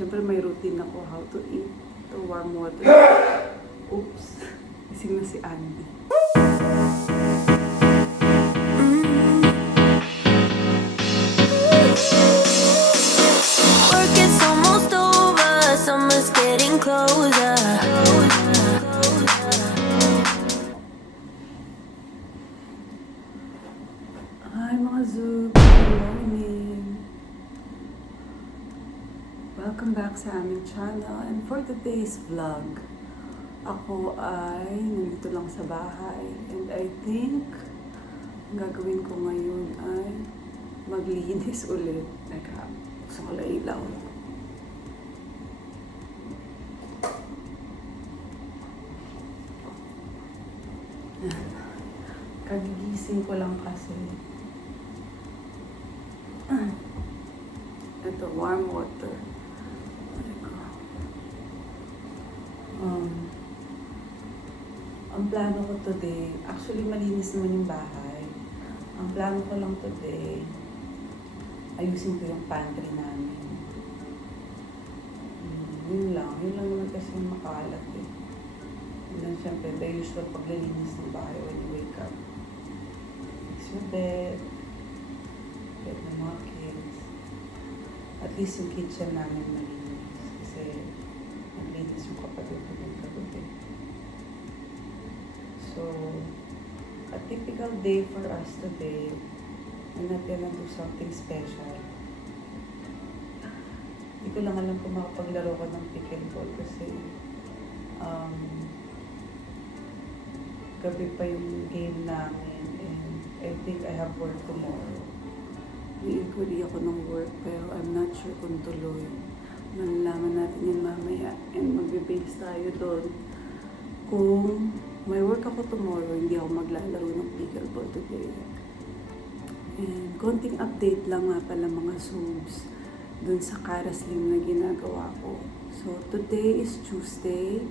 syempre may routine ako how to eat the warm water. Oops, ising na si Andy. Work is almost over, summer's getting closer. Hi mga Zoog! Good morning! Welcome back sa aming channel, and for today's vlog, ako ay nandito lang sa bahay, and I think ang gagawin ko ngayon ay maglinis ulit. Teka, gusto ko lang ilaw. Kagigising ko lang kasi. Ito, warm water. Ang plano ko today, actually malinis naman yung bahay. Ang plano ko lang today, ayusin ko yung pantry namin. Yun lang naman kasi yung makalat eh. And then syempre, the usual paglilinis ng bahay when you wake up. Fix your bed, bed ng mga kids. At least yung kitchen namin malinis. Kasi naglinis yung kapatid ko ng kagabi. So, a typical day for us today, I'm not gonna do something special. Hindi ko lang alam kung makapaglaro ko ng pickleball kasi gabi pa yung game namin and I think I have work tomorrow. May ako ng work pero I'm not sure kung tuloy. Malalaman natin yun mamaya and magbe-base tayo doon. Kung may work ako tomorrow, hindi ako maglalaro ng pickleball today. And konting update lang nga pala mga subs dun sa Cara Slim na ginagawa ko. So today is Tuesday.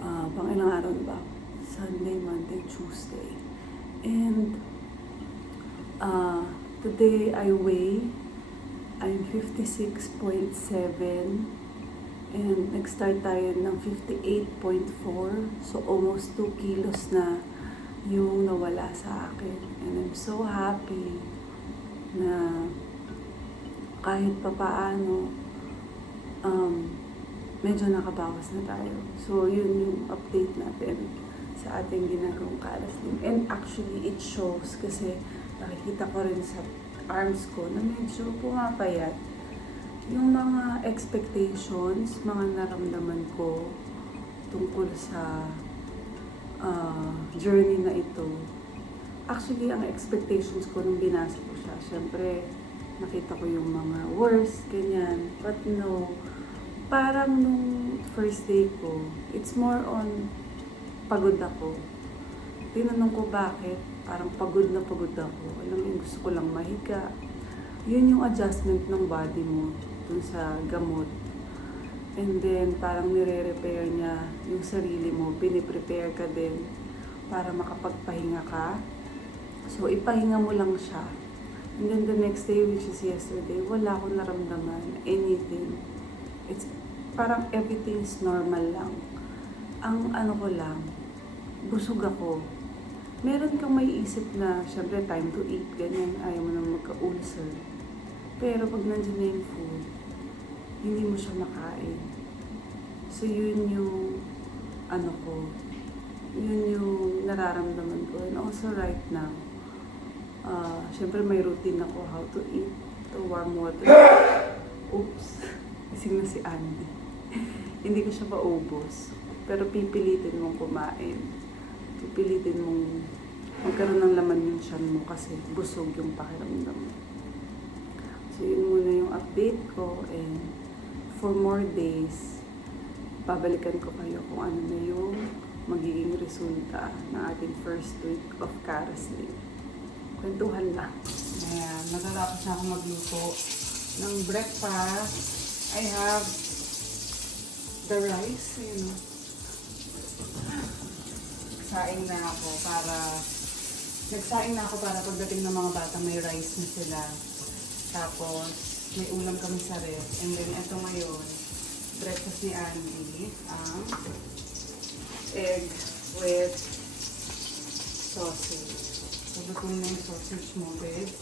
Pang ilang araw na ba? Sunday, Monday, Tuesday. And today I weigh, I'm 56.7 and nag-start tayo ng 58.4, so almost 2 kilos na yung nawala sa akin. And I'm so happy na kahit papaano medyo nakabawas na tayo. So yun yung update natin sa ating ginagawang Cara Slim. And actually it shows kasi nakikita ko rin sa arms ko na medyo pumapayat. Yung mga expectations, mga naramdaman ko tungkol sa journey na ito. Actually, ang expectations ko nung binasa ko siya, syempre, nakita ko yung mga worst, ganyan. But no, parang nung first day ko, it's more on pagod ako. Tinanong ko bakit, parang pagod na pagod ako. Alam mo, gusto ko lang mahiga. Yun yung adjustment ng body mo dun sa gamot. And then, parang nire-repair niya yung sarili mo. Piniprepare ka din para makapagpahinga ka. So, ipahinga mo lang siya. And then the next day, which is yesterday, wala akong naramdaman. Anything. It's parang everything's normal lang. Ang ano ko lang, busog ako. Meron kang may isip na, syempre, time to eat, ganyan, ayaw mo nang magka-ulcer. Pero pag nandiyan na yung food, hindi mo siya makain. So, yun yung, ano ko, yun yung nararamdaman ko. And also right now, syempre may routine ako how to eat the warm water. Oops, ising na si Andy. Hindi ko siya maubos. Pero pipilitin mong kumain. Pipilitin mong magkaroon ng laman yung tiyan mo kasi busog yung pakiramdam mo. So yun muna yung update ko, and for more days, babalikan ko kayo kung ano na yung magiging resulta ng ating first week of Cara Slim. Kwentuhan lang. Ayan, natatapos na akong magluto ng breakfast. I have the rice, you know. Nagsaing na ako para pagdating ng mga bata may rice na sila. Tapos may ulam kami sa ref. And then ito ngayon, ni Andy ang egg with sausage. So, lutuin na yung sausage mo, babe.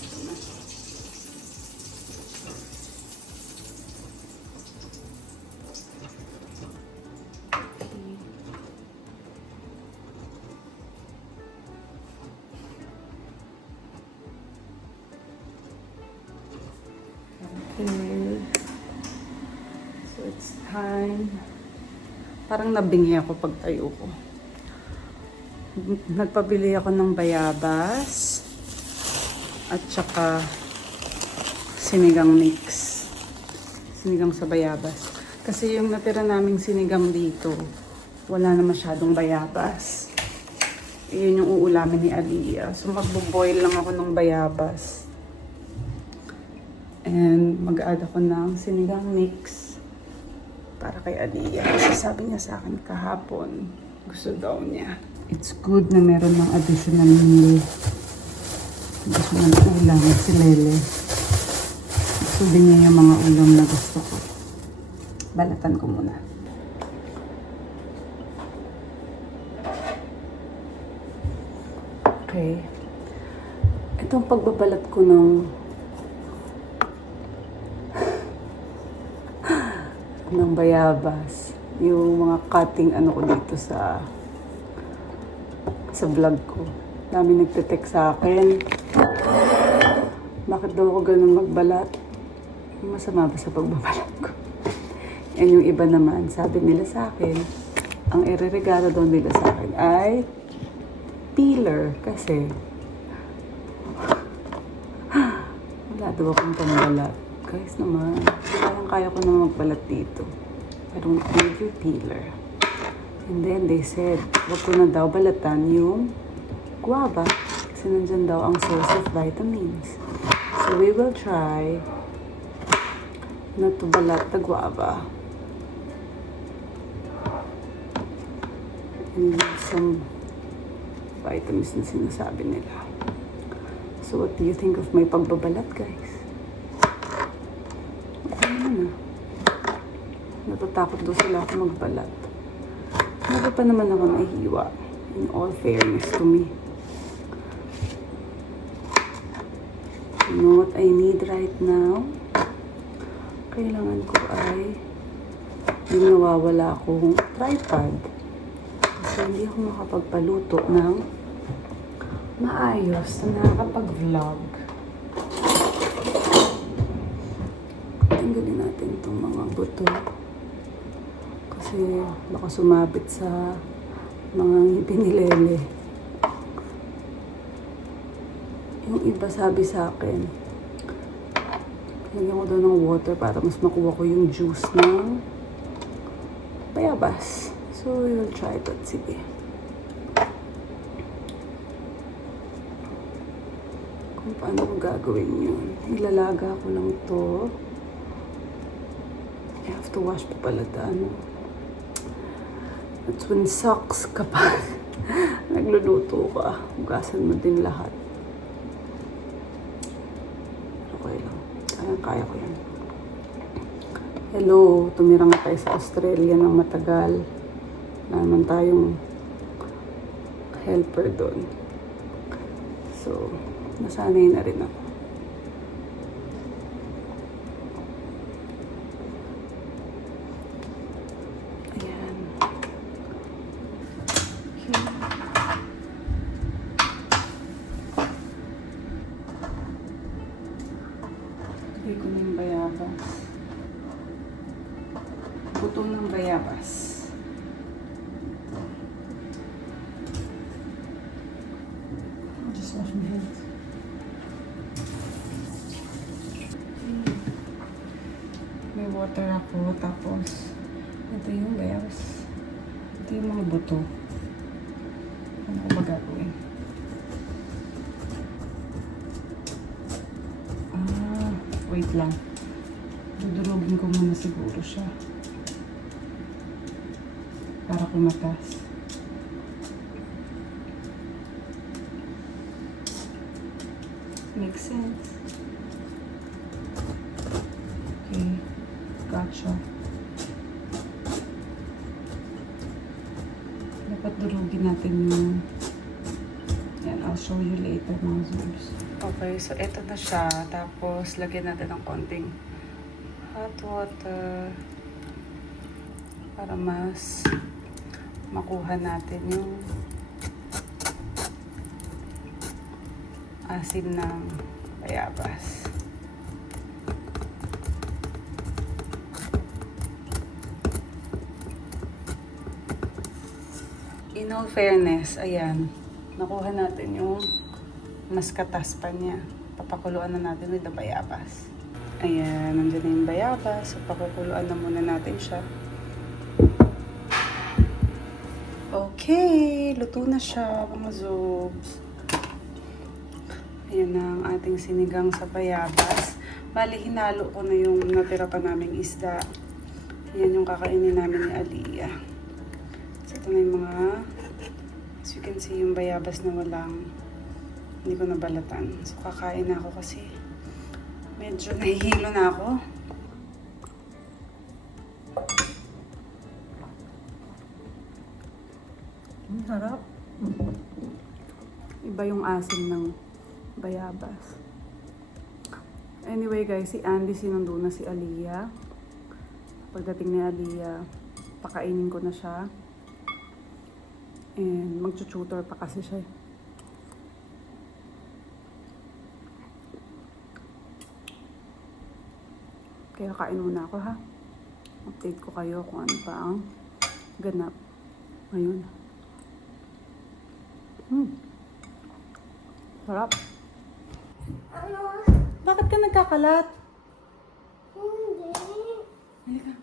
Ito na. Okay. So, it's time. Parang nabingi ako pag tayo ko. Nagpabili ako ng bayabas at saka sinigang mix. Sinigang sa bayabas. Kasi yung natira naming sinigang dito, wala na masyadong bayabas. Iyon yung uulamin ni Aliyah. So, magbo-boil lang ako ng bayabas. And mag-add ako ng sinigang mix para kay Aliyah. Kasi sabi niya sa akin kahapon, gusto daw niya. It's good na meron ng additional meal. Additional ulam si Lele. Gusto din niya yung mga ulam na gusto ko. Balatan ko muna. Okay. Itong pagbabalat ko ng bayabas, yung mga cutting ano ko dito sa vlog ko. Dami nagte-text sa akin. Bakit daw ako ganun magbalat? Masama ba sa pagbabalat ko? And yung iba naman, sabi nila sa akin, ang ireregalo daw nila sa akin ay peeler kasi wala daw akong pambalat. Guys naman, kaya ko na magbalat dito. I don't need your peeler. And then they said, wag ko na daw balatan yung guava kasi nandyan daw ang source of vitamins. So we will try not to balat the guava. And some vitamins na sinasabi nila. So what do you think of my pagbabalat, guys? Natatakot daw sila ako magbalat. Hindi pa naman ako nahihiwa. In all fairness to me. You know what I need right now? Kailangan ko ay yung nawawala akong tripod. Kasi hindi ako makapagpaluto ng maayos na nakakapag-vlog. Tanggalin natin itong mga buto. Kasi baka sumabit sa mga ngipin ni Lele. Yung iba sabi sa akin, lagyan ko daw ng water para mas makuha ko yung juice ng bayabas. So, we will try that. Sige. Kung paano ko gagawin yun. Ilalaga ko lang to. I have to wash pa pala the ano. That's when sucks kapag nagluluto ka. Hugasan mo din lahat. Okay lang. Kaya ko yan. Hello, tumira nga tayo sa Australia ng matagal. Wala naman tayong helper doon. So, nasanay na rin ako. Lagay ko na yung bayabas. Buto ng bayabas. Just wash my hands. May water ako, tapos ito yung bayabas. Ito yung mga buto. Ano ko ba gagawin? Wait lang. Dudurugin ko muna siguro siya. Para kumatas. Makes sense. gazpacho. Dapat durugin natin yung... Yan, I'll show you later mga zooms. Okay, so ito na siya. Tapos, lagyan natin ng konting hot water para mas makuha natin yung asim ng bayabas. In all fairness, ayan, nakuha natin yung mas katas pa niya. Papakuluan na natin with the bayabas. Ayan, nandiyan na yung bayabas. So, pakukuluan na muna natin siya. Okay, luto na siya, mga zobs. Ayan na ang ating sinigang sa bayabas. Bali, hinalo ko na yung natira pa naming isda. Ayan yung kakainin namin ni Aliyah. So, ito na yung mga, as you can see, yung bayabas na walang, hindi ko nabalatan. So, kakain na ako kasi medyo nahihilo na ako. Ang harap. Iba yung asim ng bayabas. Anyway guys, si Andy sinundo na si Aliyah. Pagdating ni Aliyah, pakainin ko na siya. And magtututor pa kasi siya. Kaya kain muna ako ha. Update ko kayo kung ano pa ang ganap ngayon. Sarap. Ano? Bakit ka nagkakalat? Hindi.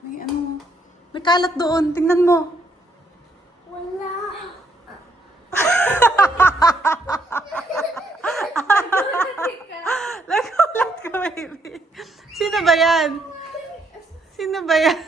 May ano. May kalat doon. Tingnan mo. Wala. Nagulat ka, baby. Sino ba yan? Sino ba yan?